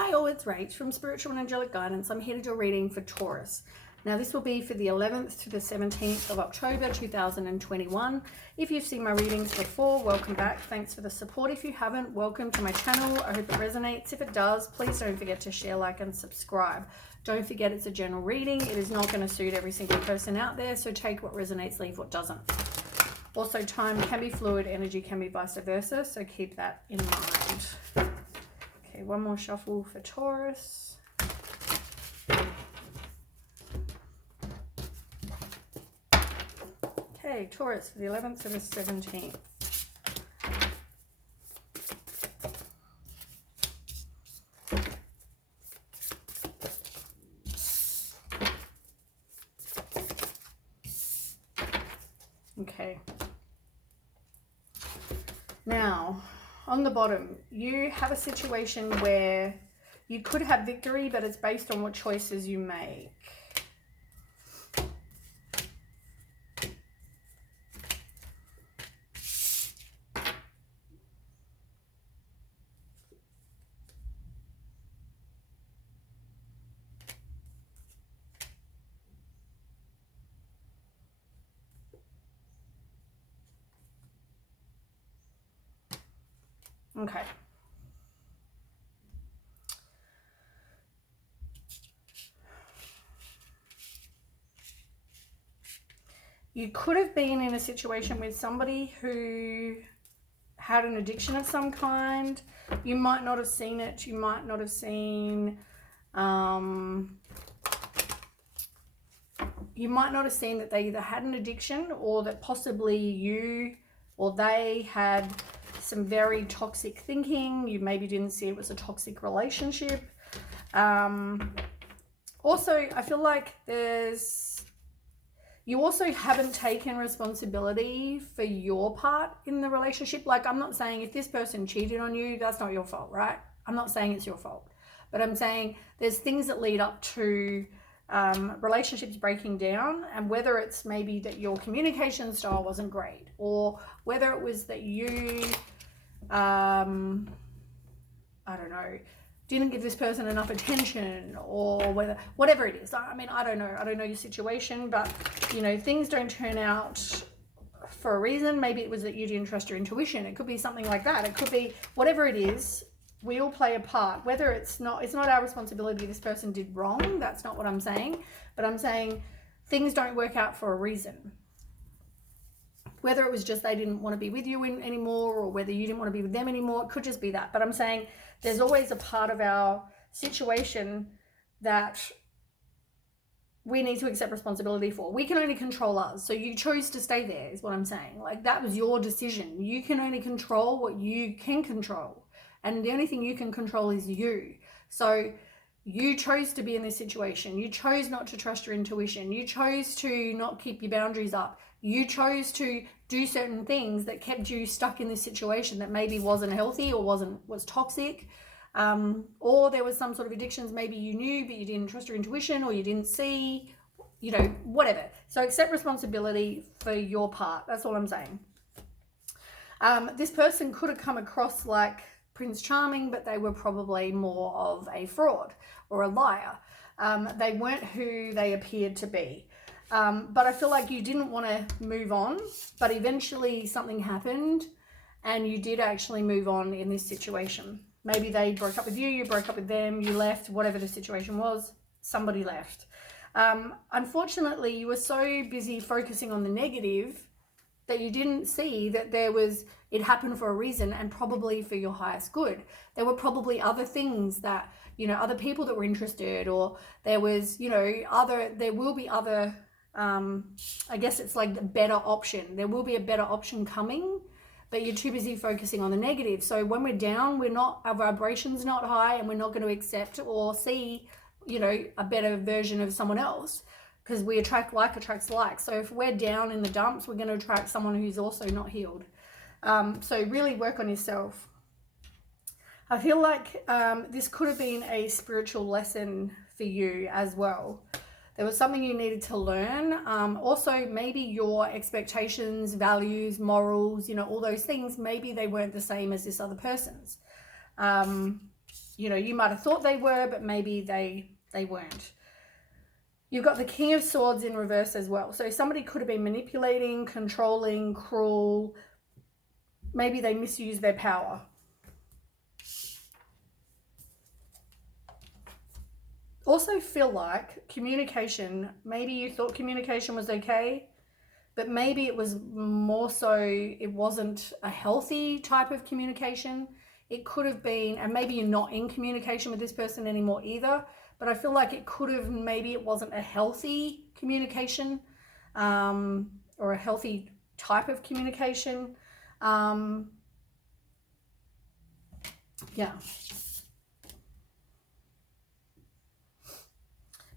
Hi all, it's Rach from Spiritual and Angelic Guidance. I'm here to do a reading for Taurus. Now this will be for the 11th to the 17th of October 2021. If you've seen my readings before, welcome back. Thanks for the support. If you haven't, welcome to my channel. I hope it resonates. If it does, please don't forget to share, like, and subscribe. Don't forget it's a general reading. It is not going to suit every single person out there, so take what resonates, leave what doesn't. Also, time can be fluid, energy can be vice versa, so keep that in mind. Okay, one more shuffle for Taurus. Okay, Taurus for the 11th to the 17th. Okay. Now, on the bottom, you have a situation where you could have victory, but it's based on what choices you make. Okay. You could have been in a situation with somebody who had an addiction of some kind. You might not have seen it. You might not have seen, you might not have seen that they either had an addiction or that possibly you or they had some very toxic thinking. You maybe didn't see it was a toxic relationship. Also, I feel like you also haven't taken responsibility for your part in the relationship. Like, I'm not saying if this person cheated on you, that's not your fault, right? I'm not saying it's your fault. But I'm saying there's things that lead up to relationships breaking down, and whether it's maybe that your communication style wasn't great, or whether it was that you, I don't know, didn't give this person enough attention, or whatever it is. I mean, I don't know your situation, but you know, things don't turn out for a reason. Maybe it was that you didn't trust your intuition. It could be something like that. It could be whatever it is. We all play a part. Whether it's not our responsibility this person did wrong. That's not what I'm saying. But I'm saying things don't work out for a reason. Whether it was just they didn't want to be with you anymore, or whether you didn't want to be with them anymore, it could just be that. But I'm saying there's always a part of our situation that we need to accept responsibility for. We can only control us. So you chose to stay there is what I'm saying. Like, that was your decision. You can only control what you can control. And the only thing you can control is you. So you chose to be in this situation. You chose not to trust your intuition. You chose to not keep your boundaries up. You chose to do certain things that kept you stuck in this situation that maybe wasn't healthy or was toxic. Or there was some sort of addictions maybe you knew, but you didn't trust your intuition, or you didn't see, you know, whatever. So accept responsibility for your part. That's all I'm saying. This person could have come across like Prince Charming, but they were probably more of a fraud or a liar. They weren't who they appeared to be. But I feel like you didn't want to move on, but eventually something happened and you did actually move on in this situation. Maybe they broke up with you, you broke up with them, you left, whatever the situation was, somebody left. Unfortunately, you were so busy focusing on the negative that you didn't see that it happened for a reason, and probably for your highest good. There were probably other things that, you know, other people that were interested, or there was, you know, there will be other, I guess it's like the better option. There will be a better option coming, but you're too busy focusing on the negative. So when we're down, our vibration's not high, and we're not going to accept or see, you know, a better version of someone else, because we attract like attracts like. So if we're down in the dumps, we're going to attract someone who's also not healed. So really work on yourself. I feel like this could have been a spiritual lesson for you as well. There was something you needed to learn. Also, maybe your expectations, values, morals, you know, all those things, maybe they weren't the same as this other person's. you know, you might have thought they were, but maybe they weren't. You've got the King of Swords in reverse as well. So somebody could have been manipulating, controlling, cruel. Maybe they misused their power. Also feel like communication, maybe you thought communication was okay, but maybe it was more so, it wasn't a healthy type of communication. It could have been, and maybe you're not in communication with this person anymore either, but I feel like it could have, maybe it wasn't a healthy communication, or a healthy type of communication. Yeah.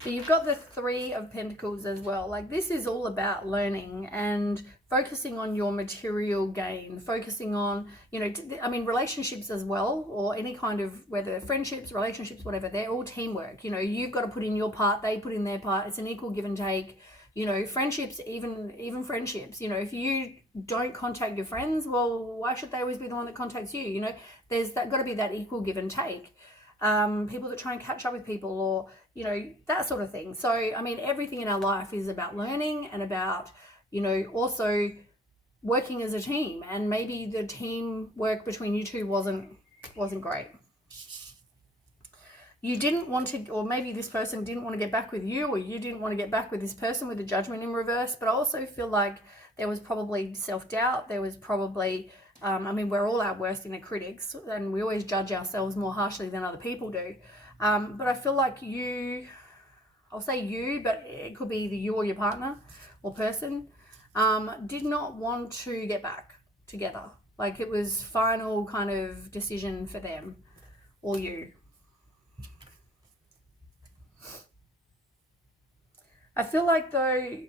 But you've got the Three of Pentacles as well. Like, this is all about learning and focusing on your material gain, focusing on, you know, I mean, relationships as well, or any kind of, whether friendships, relationships, whatever, they're all teamwork. You know, you've got to put in your part, they put in their part. It's an equal give and take. You know, friendships, even friendships, you know, if you don't contact your friends, well, why should they always be the one that contacts you? You know, there's got to be that equal give and take. People that try and catch up with people, or, you know, that sort of thing. So, I mean, everything in our life is about learning and about, you know, also working as a team. And maybe the teamwork between you two wasn't great. You didn't want to, or maybe this person didn't want to get back with you, or you didn't want to get back with this person with the Judgment in reverse. But I also feel like there was probably self-doubt. There was probably, I mean, we're all our worst inner critics, and we always judge ourselves more harshly than other people do. But I feel like you, I'll say you, but it could be either you or your partner or person, did not want to get back together. Like, it was final kind of decision for them or you. I feel like, though,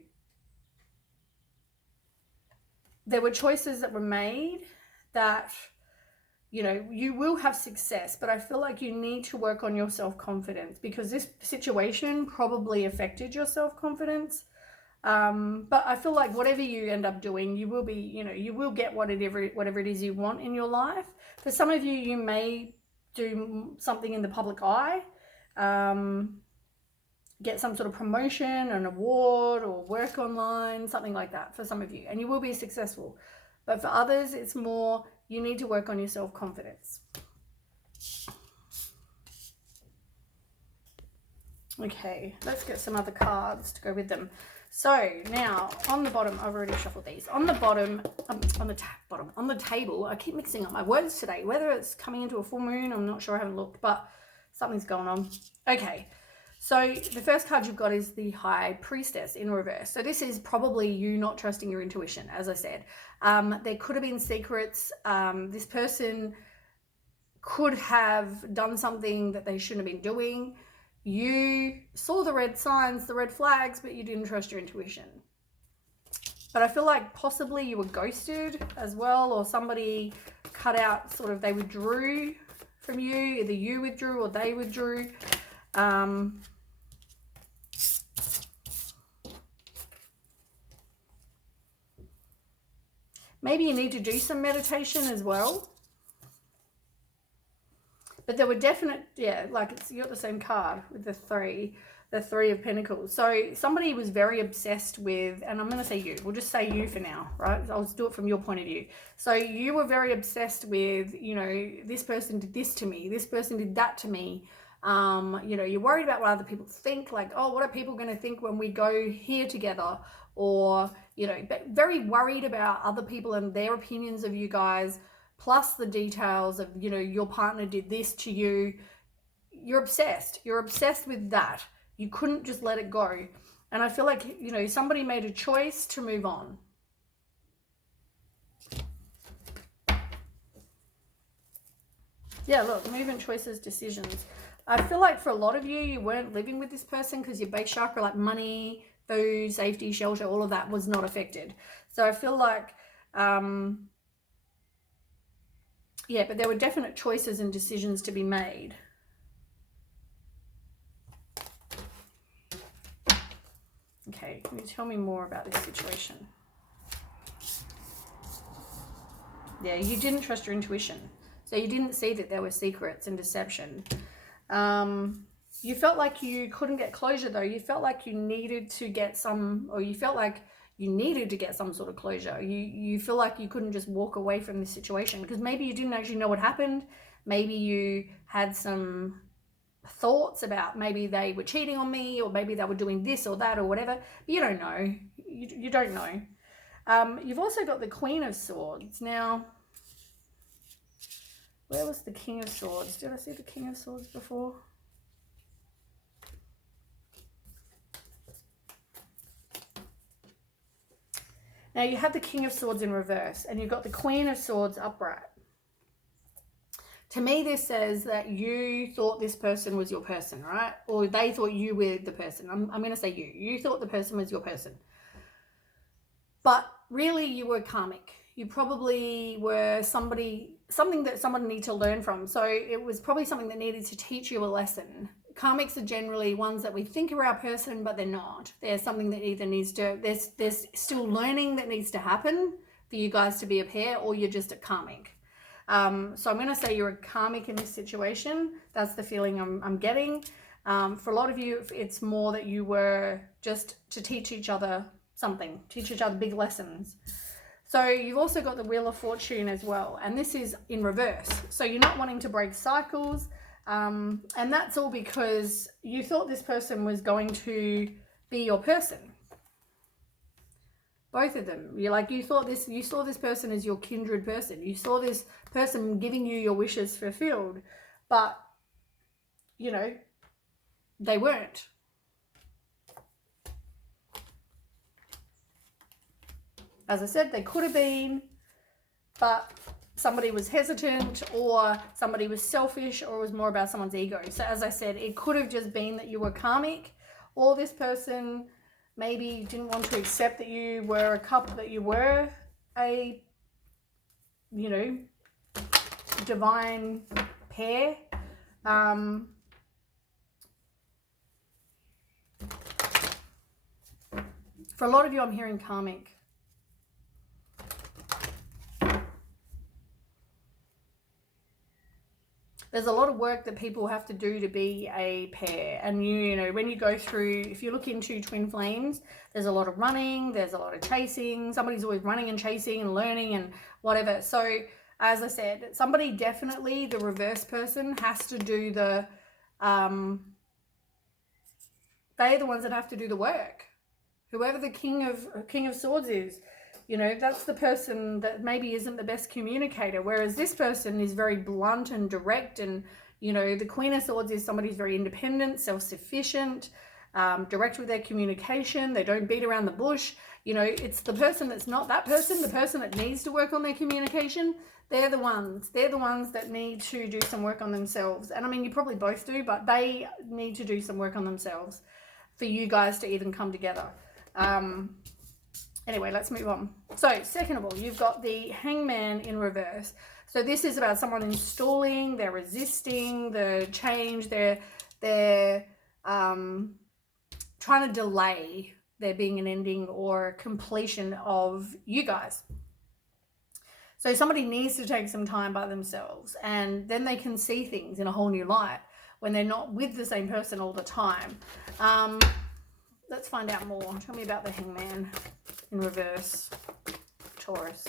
there were choices that were made that, you know, you will have success, but I feel like you need to work on your self-confidence, because this situation probably affected your self-confidence. But I feel like whatever you end up doing, you will be, you know, you will get whatever it is you want in your life. For some of you, you may do something in the public eye, get some sort of promotion, an award, or work online, something like that for some of you, and you will be successful. But for others, it's more, you need to work on your self-confidence. Okay, let's get some other cards to go with them. So now on the bottom, I've already shuffled these. On the bottom, on the table, I keep mixing up my words today. Whether it's coming into a full moon, I'm not sure, I haven't looked, but something's going on. Okay. So the first card you've got is the High Priestess in reverse. So this is probably you not trusting your intuition, as I said. There could have been secrets. This person could have done something that they shouldn't have been doing. You saw the red signs, the red flags, but you didn't trust your intuition. But I feel like possibly you were ghosted as well, or somebody cut out, sort of, they withdrew from you. Either you withdrew or they withdrew. Maybe you need to do some meditation as well. But there were definite, yeah, like you got the same card with the Three of Pentacles. So somebody was very obsessed with, and I'm going to say you, we'll just say you for now, right? I'll do it from your point of view. So you were very obsessed with, you know, this person did this to me, this person did that to me. You know, you're worried about what other people think, like, oh, what are people going to think when we go here together? Or, you know, but very worried about other people and their opinions of you guys, plus the details of, you know, your partner did this to you. You're obsessed with that. You couldn't just let it go. And I feel like, you know, somebody made a choice to move on. Yeah, look, movement, choices, decisions. I feel like for a lot of you, you weren't living with this person because your base chakra, like money, food, safety, shelter, all of that was not affected. So I feel like, yeah, but there were definite choices and decisions to be made. Okay, can you tell me more about this situation? Yeah, you didn't trust your intuition. So you didn't see that there were secrets and deception. You felt like you couldn't get closure though. You felt like you needed to get some, or you felt like you needed to get some sort of closure. You feel like you couldn't just walk away from this situation because maybe you didn't actually know what happened. Maybe you had some thoughts about maybe they were cheating on me, or maybe they were doing this or that or whatever, but you don't know. You don't know. You've also got the Queen of Swords. Now, where was the King of Swords? Did I see the King of Swords before? Now you have the King of Swords in reverse and you've got the Queen of Swords upright. To me, this says that you thought this person was your person, right? Or they thought you were the person. I'm going to say you. You thought the person was your person. But really, you were karmic. You probably were something that someone needed to learn from. So it was probably something that needed to teach you a lesson. Karmics are generally ones that we think are our person, but they're not. There's something that either needs to, there's still learning that needs to happen for you guys to be a pair, or you're just a karmic. So I'm going to say you're a karmic in this situation. That's the feeling I'm getting. For a lot of you, it's more that you were just to teach each other something, teach each other big lessons. So you've also got the Wheel of Fortune as well, and this is in reverse. So you're not wanting to break cycles, and that's all because you thought this person was going to be your person. Both of them. You saw this person as your kindred person. You saw this person giving you your wishes fulfilled, but you know, they weren't. As I said, they could have been, but somebody was hesitant, or somebody was selfish, or it was more about someone's ego. So as I said, it could have just been that you were karmic, or this person maybe didn't want to accept that you were a couple, that you were a, you know, divine pair. For a lot of you, I'm hearing karmic. There's a lot of work that people have to do to be a pair. And you know, when you go through, if you look into twin flames, there's a lot of running, there's a lot of chasing. Somebody's always running and chasing and learning and whatever. So as I said, somebody definitely, the reverse person, has to do the, they're the ones that have to do the work. Whoever the King of Swords is, you know, that's the person that maybe isn't the best communicator, whereas this person is very blunt and direct. And, you know, the Queen of Swords is somebody who's very independent, self-sufficient, direct with their communication. They don't beat around the bush. You know, it's the person that's not that person, the person that needs to work on their communication. They're the ones that need to do some work on themselves. And I mean, you probably both do, but they need to do some work on themselves for you guys to even come together. Anyway, let's move on. So, second of all, you've got the Hangman in reverse. So this is about someone installing, they're resisting the change, they're trying to delay there being an ending or completion of you guys. So somebody needs to take some time by themselves, and then they can see things in a whole new light when they're not with the same person all the time. Let's find out more. Tell me about the Hangman in reverse, Taurus.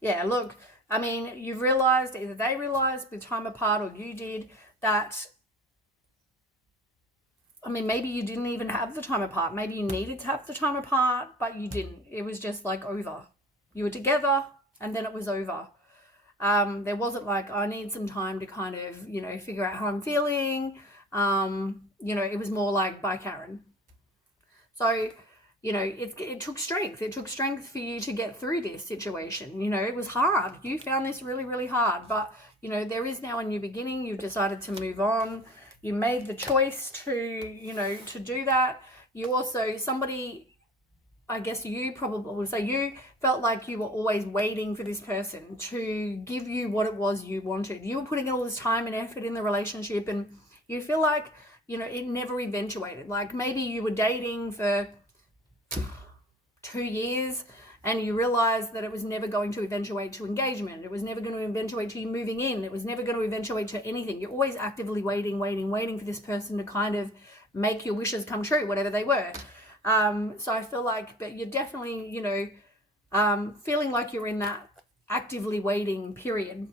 Yeah, look, I mean, you've realized, either they realized with time apart or you did, that, I mean, maybe you didn't even have the time apart. Maybe you needed to have the time apart, but you didn't. It was just like over. You were together and then it was over. There wasn't like, I need some time to kind of, you know, figure out how I'm feeling. You know, it was more like, bye, Karen. So, you know, it took strength. It took strength for you to get through this situation. You know, it was hard. You found this really, really hard. But, you know, there is now a new beginning. You've decided to move on. You made the choice to, you know, to do that. You also, somebody, I guess you probably would say, you felt like you were always waiting for this person to give you what it was you wanted. You were putting all this time and effort in the relationship, and you feel like, you know, it never eventuated. Like maybe you were dating for 2 years and you realize that it was never going to eventuate to engagement. It was never going to eventuate to you moving in. It was never going to eventuate to anything. You're always actively waiting for this person to kind of make your wishes come true, whatever they were. So I feel like, but you're definitely, you know, feeling like you're in that actively waiting period.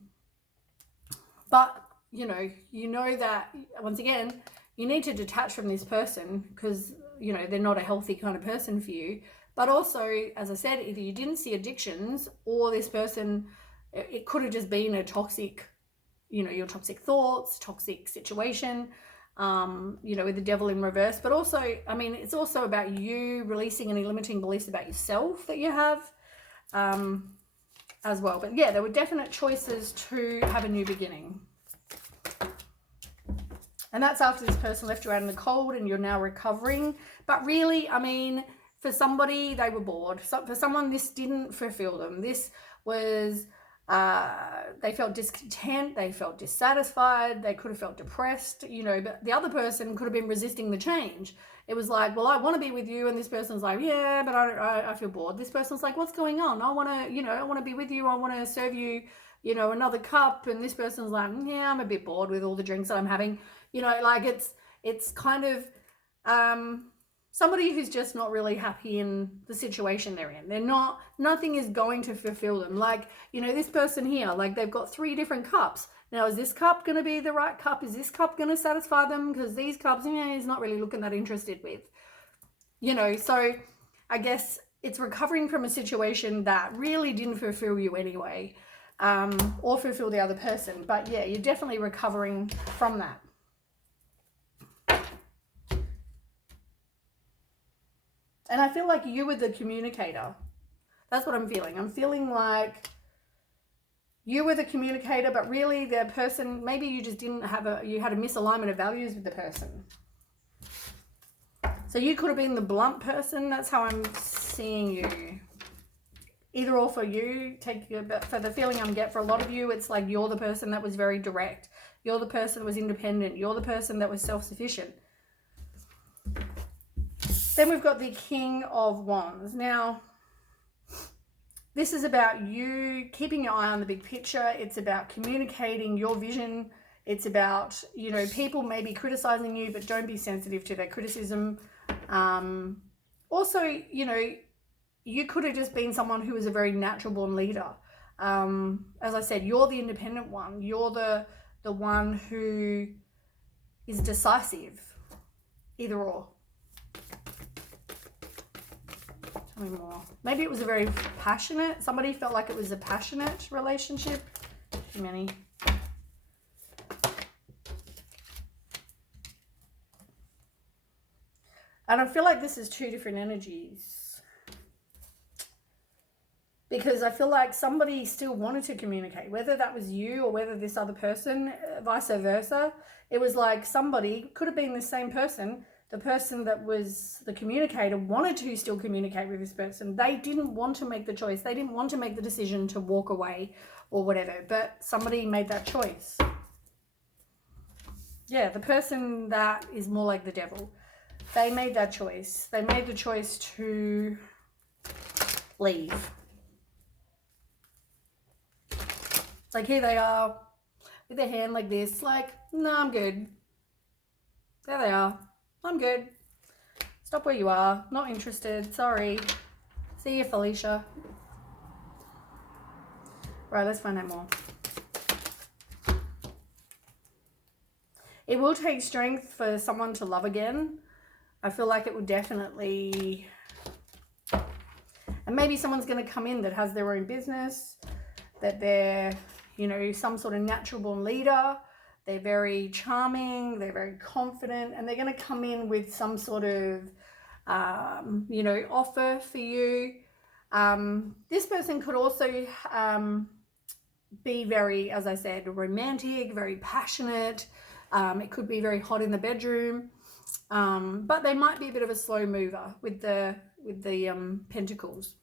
But, you know that, once again, you need to detach from this person because, you know, they're not a healthy kind of person for you. But also, as I said, either you didn't see addictions, or this person, it could have just been a toxic, you know, your toxic thoughts, toxic situation, you know, with the devil in reverse. But also, I mean, it's also about you releasing any limiting beliefs about yourself that you have as well. But yeah, there were definite choices to have a new beginning. And that's after this person left you out in the cold and you're now recovering. But really, I mean, for somebody, they were bored. So for someone, this didn't fulfill them. This was, they felt discontent, they felt dissatisfied, they could have felt depressed, you know, but the other person could have been resisting the change. It was like, well, I want to be with you. And this person's like, yeah, but I feel bored. This person's like, what's going on? I want to, you know, I want to be with you. I want to serve you, you know, another cup. And this person's like, yeah, I'm a bit bored with all the drinks that I'm having. You know, like it's kind of, somebody who's just not really happy in the situation they're in. They're not, nothing is going to fulfill them. Like, you know, this person here, like they've got 3 different cups. Now, is this cup going to be the right cup? Is this cup going to satisfy them? Because these cups, yeah, he's not really looking that interested with. You know, so I guess it's recovering from a situation that really didn't fulfill you anyway, or fulfill the other person. But yeah, you're definitely recovering from that. And I feel like you were the communicator. That's what I'm feeling. I'm feeling like you were the communicator, but really the person, maybe you just didn't have you had a misalignment of values with the person. So you could have been the blunt person. That's how I'm seeing you. Either or for you, but for the feeling I'm getting for a lot of you, it's like you're the person that was very direct. You're the person that was independent. You're the person that was self-sufficient. Then we've got the King of Wands. Now, this is about you keeping your eye on the big picture. It's about communicating your vision. It's about, you know, people may be criticizing you, but don't be sensitive to their criticism. Also, you know, you could have just been someone who was a very natural born leader. As I said, you're the independent one. You're the one who is decisive. Either or. Tell me more. Maybe it was a very passionate, somebody felt like it was a passionate relationship. Too many. And I feel like this is 2 different energies. Because I feel like somebody still wanted to communicate, whether that was you or whether this other person, vice versa. It was like somebody, could have been the same person, the person that was the communicator wanted to still communicate with this person. They didn't want to make the choice. They didn't want to make the decision to walk away or whatever, but somebody made that choice. Yeah, the person that is more like the devil. They made that choice. They made the choice to leave. It's like here they are with their hand like this, like, no, I'm good. There they are. I'm good. Stop where you are. Not interested. Sorry. See you, Felicia. Right, let's find out more. It will take strength for someone to love again. I feel like it will definitely... And maybe someone's going to come in that has their own business, that they're, you know, some sort of natural born leader. They're very charming, they're very confident, and they're going to come in with some sort of, you know, offer for you. This person could also be very, as I said, romantic, very passionate. It could be very hot in the bedroom, but they might be a bit of a slow mover with the Pentacles.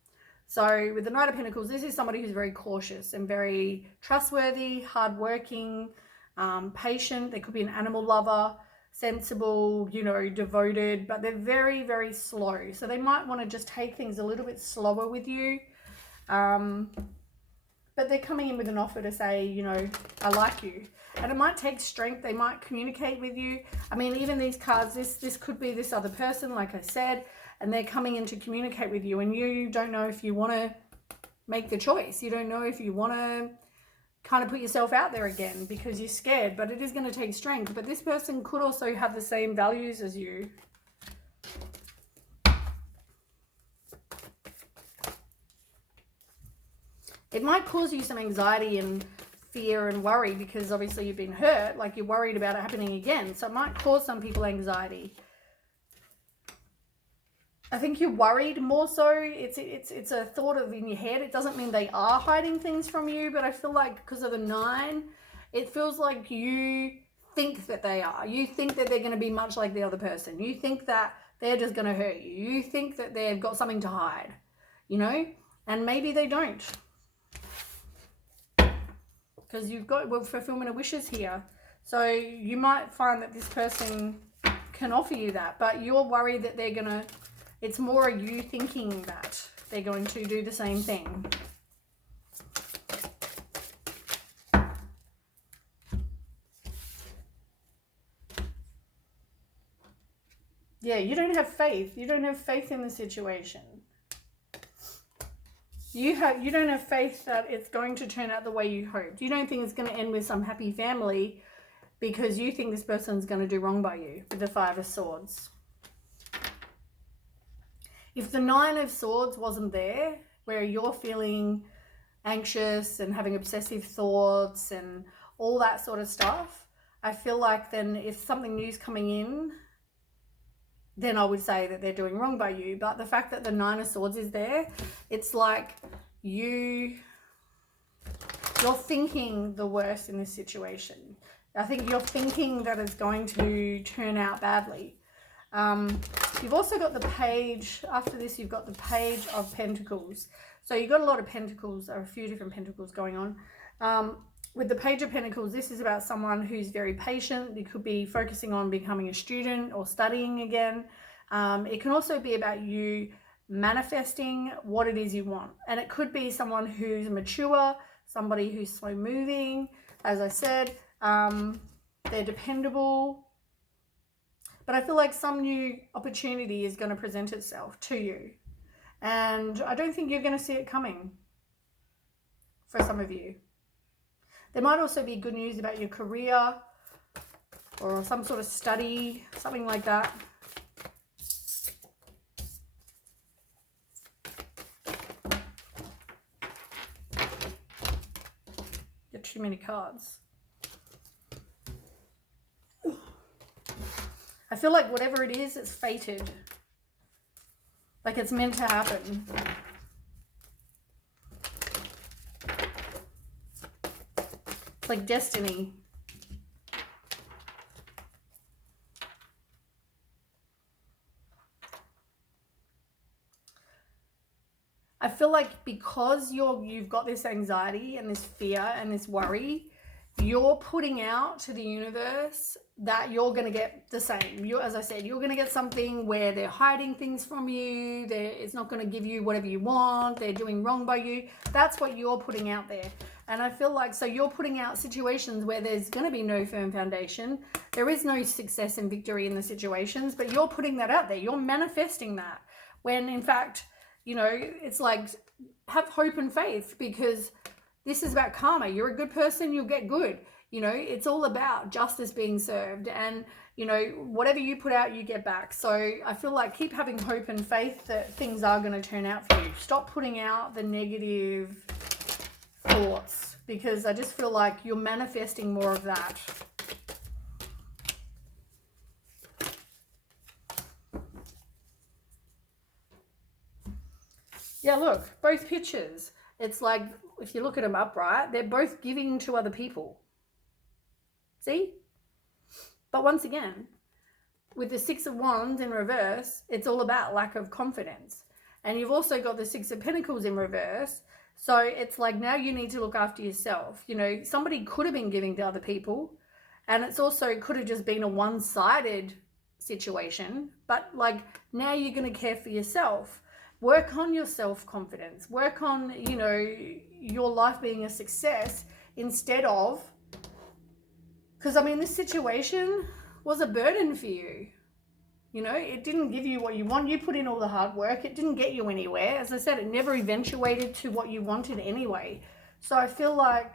So with the Knight of Pentacles, this is somebody who's very cautious and very trustworthy, hardworking, patient. They could be an animal lover, sensible, you know, devoted, but they're very, very slow. So they might want to just take things a little bit slower with you. But they're coming in with an offer to say, you know, I like you. And it might take strength. They might communicate with you. I mean, even these cards, this could be this other person, like I said, and they're coming in to communicate with you, and you don't know if you want to make the choice. You don't know if you want to kind of put yourself out there again because you're scared, but it is going to take strength. But this person could also have the same values as you. It might cause you some anxiety and fear and worry because obviously you've been hurt, like you're worried about it happening again. So it might cause some people anxiety. I think you're worried more so. It's a thought of in your head. It doesn't mean they are hiding things from you, but I feel like because of the 9, it feels like you think that they are. You think that they're going to be much like the other person. You think that they're just going to hurt you. You think that they've got something to hide, you know, and maybe they don't. Because you've got fulfillment of wishes here. So you might find that this person can offer you that, but you're worried that they're going to, it's more you thinking that they're going to do the same thing. Yeah, you don't have faith. You don't have faith in the situation. You don't have faith that it's going to turn out the way you hoped. You don't think it's going to end with some happy family because you think this person's going to do wrong by you with the 5 of Swords. If the 9 of Swords wasn't there, where you're feeling anxious and having obsessive thoughts and all that sort of stuff, I feel like then if something new's coming in, then I would say that they're doing wrong by you. But the fact that the 9 of Swords is there, it's like you're thinking the worst in this situation. I think you're thinking that it's going to turn out badly. You've also got the Page, after this you've got the Page of Pentacles. So you've got a lot of Pentacles, or a few different Pentacles going on. With the Page of Pentacles, this is about someone who's very patient. It could be focusing on becoming a student or studying again. It can also be about you manifesting what it is you want. And it could be someone who's mature, somebody who's slow moving. As I said, they're dependable. But I feel like some new opportunity is going to present itself to you. And I don't think you're going to see it coming for some of you. There might also be good news about your career or some sort of study, something like that. Get too many cards. I feel like whatever it is, it's fated. Like it's meant to happen. It's like destiny. I feel like because you've got this anxiety and this fear and this worry, you're putting out to the universe that you're going to get the same. As I said, you're going to get something where they're hiding things from you. It's not going to give you whatever you want. They're doing wrong by you. That's what you're putting out there. And I feel like, so you're putting out situations where there's going to be no firm foundation. There is no success and victory in the situations, but you're putting that out there. You're manifesting that. When in fact, you know, it's like, have hope and faith, because this is about karma. You're a good person, you'll get good. You know, it's all about justice being served, and, you know, whatever you put out, you get back. So I feel like keep having hope and faith that things are going to turn out for you. Stop putting out the negative thoughts, because I just feel like you're manifesting more of that. Yeah, look, both pictures. It's like, if you look at them upright, they're both giving to other people. See? But once again, with the 6 of Wands in reverse, it's all about lack of confidence. And you've also got the 6 of Pentacles in reverse. So it's like, now you need to look after yourself. You know, somebody could have been giving to other people, and it's also could have just been a one-sided situation. But like, now you're going to care for yourself. Work on your self-confidence. Work on, you know, your life being a success instead of, because I mean, this situation was a burden for you. You know, it didn't give you what you want. You put in all the hard work. It didn't get you anywhere. As I said, it never eventuated to what you wanted anyway. So I feel like,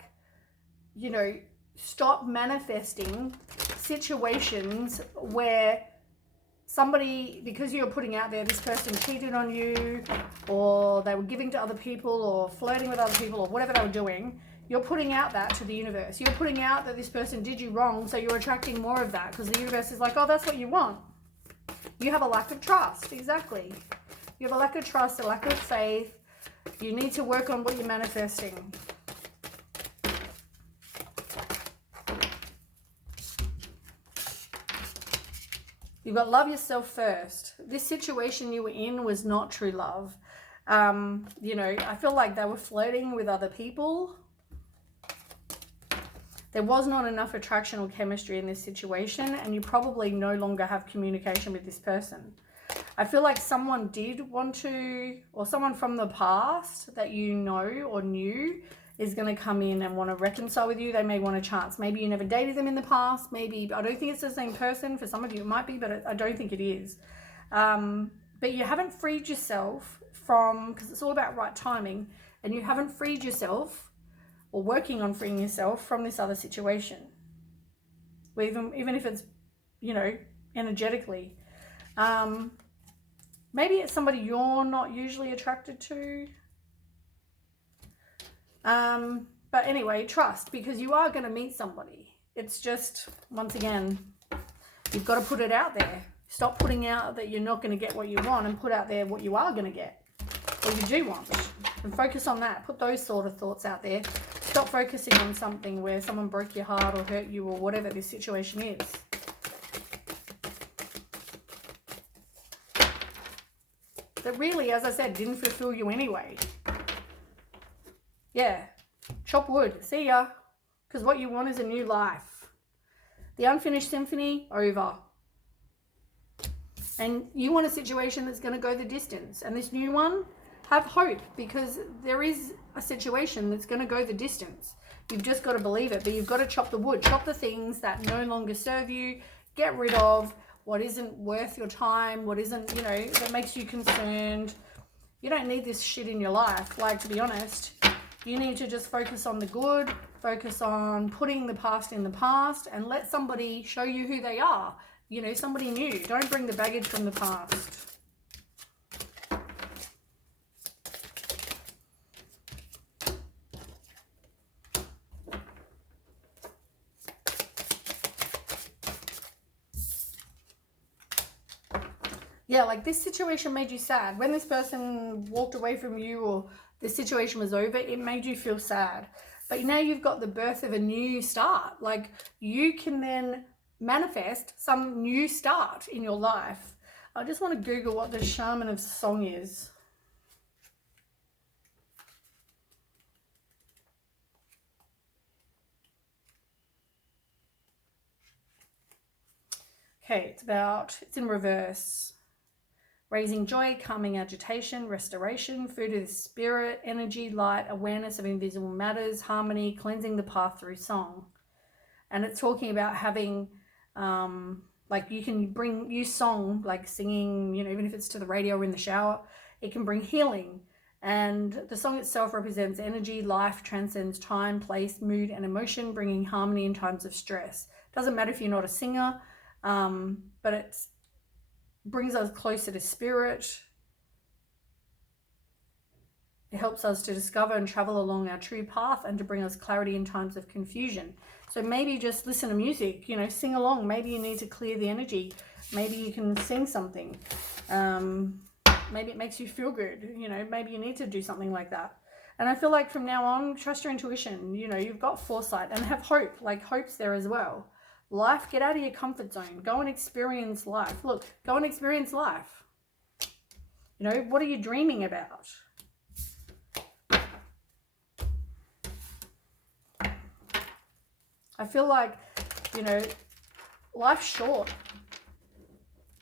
you know, stop manifesting situations where somebody, because you're putting out there, this person cheated on you, or they were giving to other people, or flirting with other people, or whatever they were doing. You're putting out that to the universe. You're putting out that this person did you wrong, so you're attracting more of that, because the universe is like, oh, that's what you want. You have a lack of trust. Exactly. You have a lack of trust, a lack of faith. You need to work on what you're manifesting. You've got love yourself first. This situation you were in was not true love. You know, I feel like they were flirting with other people. There was not enough attraction or chemistry in this situation, and you probably no longer have communication with this person. I feel like someone did want to, or someone from the past that you know or knew is going to come in and want to reconcile with you. They may want a chance. Maybe you never dated them in the past. Maybe, I don't think it's the same person. For some of you it might be, but I don't think it is. But you haven't freed yourself from, because it's all about right timing, and you haven't freed yourself or working on freeing yourself from this other situation. Even if it's, you know, energetically. Maybe it's somebody you're not usually attracted to. But anyway, trust, because you are going to meet somebody. It's just, once again, you've got to put it out there. Stop putting out that you're not going to get what you want, and put out there what you are going to get, or you do want. And focus on that. Put those sort of thoughts out there. Stop focusing on something where someone broke your heart or hurt you or whatever this situation is. That really, as I said, didn't fulfill you anyway. Yeah. Chop wood. See ya. Because what you want is a new life. The unfinished symphony, over. And you want a situation that's going to go the distance. And this new one, have hope, because there is a situation that's going to go the distance. You've just got to believe it, but you've got to chop the wood. Chop the things that no longer serve you. Get rid of what isn't worth your time, what isn't, you know, that makes you concerned. You don't need this shit in your life. Like, to be honest, you need to just focus on the good, focus on putting the past in the past, and let somebody show you who they are. You know, somebody new. Don't bring the baggage from the past. Yeah, like this situation made you sad. When this person walked away from you, or this situation was over, it made you feel sad. But now you've got the birth of a new start. Like, you can then manifest some new start in your life. I just want to Google what the Shaman of Song is. Okay, it's in reverse. Raising joy, calming agitation, restoration, food of the spirit, energy, light, awareness of invisible matters, harmony, cleansing the path through song. And it's talking about having, like, you can use song, like singing, you know, even if it's to the radio or in the shower, it can bring healing. And the song itself represents energy, life, transcends time, place, mood, and emotion, bringing harmony in times of stress. Doesn't matter if you're not a singer, but it's brings us closer to spirit. It helps us to discover and travel along our true path, and to bring us clarity in times of confusion. So maybe just listen to music, you know, sing along. Maybe you need to clear the energy. Maybe you can sing something. Maybe it makes you feel good. You know, maybe you need to do something like that. And I feel like from now on, trust your intuition. You know, you've got foresight, and have hope. Like, hope's there as well. Life, get out of your comfort zone. Go and experience life. Look, go and experience life. You know, what are you dreaming about? I feel like, you know, life's short.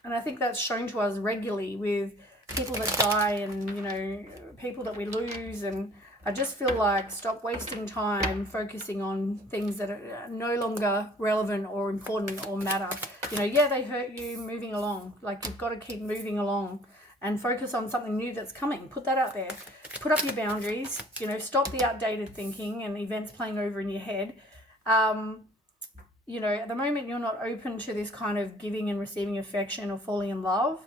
And I think that's shown to us regularly with people that die and, you know, people that we lose. And I just feel like stop wasting time focusing on things that are no longer relevant or important or matter. You know, yeah, they hurt you, moving along. Like, you've got to keep moving along and focus on something new that's coming. Put that out there. Put up your boundaries. You know, stop the outdated thinking and events playing over in your head. You know, at the moment, you're not open to this kind of giving and receiving affection or falling in love.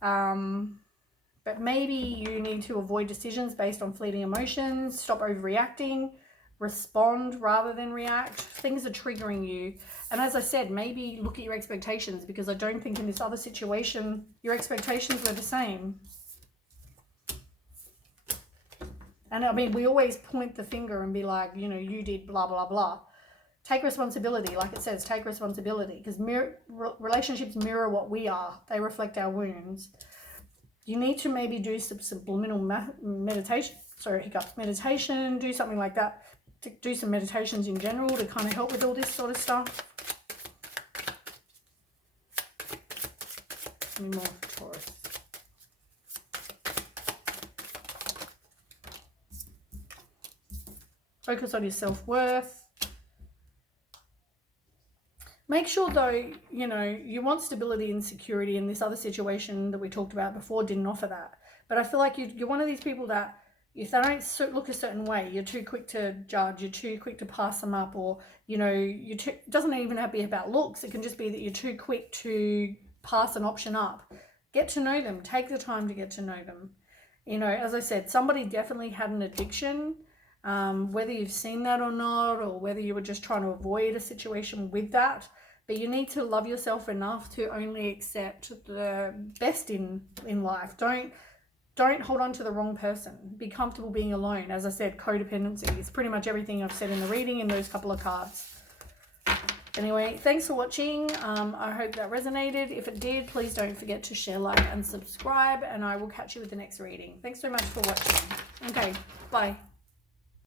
But maybe you need to avoid decisions based on fleeting emotions, stop overreacting, respond rather than react. Things are triggering you. And as I said, maybe look at your expectations, because I don't think in this other situation, your expectations were the same. And I mean, we always point the finger and be like, you know, you did blah, blah, blah. Take responsibility. Like it says, take responsibility, because relationships mirror what we are. They reflect our wounds. You need to maybe do some subliminal meditation. Sorry, hiccup. Meditation, do something like that. To do some meditations in general to kind of help with all this sort of stuff. Any more Taurus. Focus on your self-worth. Make sure, though, you know, you want stability and security, and this other situation that we talked about before didn't offer that. But I feel like you're one of these people that if they don't look a certain way, you're too quick to judge, you're too quick to pass them up, or, you know, it doesn't even have to be about looks. It can just be that you're too quick to pass an option up. Get to know them. Take the time to get to know them. You know, as I said, somebody definitely had an addiction. Whether you've seen that or not, or whether you were just trying to avoid a situation with that, but you need to love yourself enough to only accept the best in life. Don't hold on to the wrong person. Be comfortable being alone. As I said, codependency is pretty much everything I've said in the reading in those couple of cards. Anyway, thanks for watching. I hope that resonated. If it did, please don't forget to share, like, and subscribe, and I will catch you with the next reading. Thanks so much for watching. Okay, bye.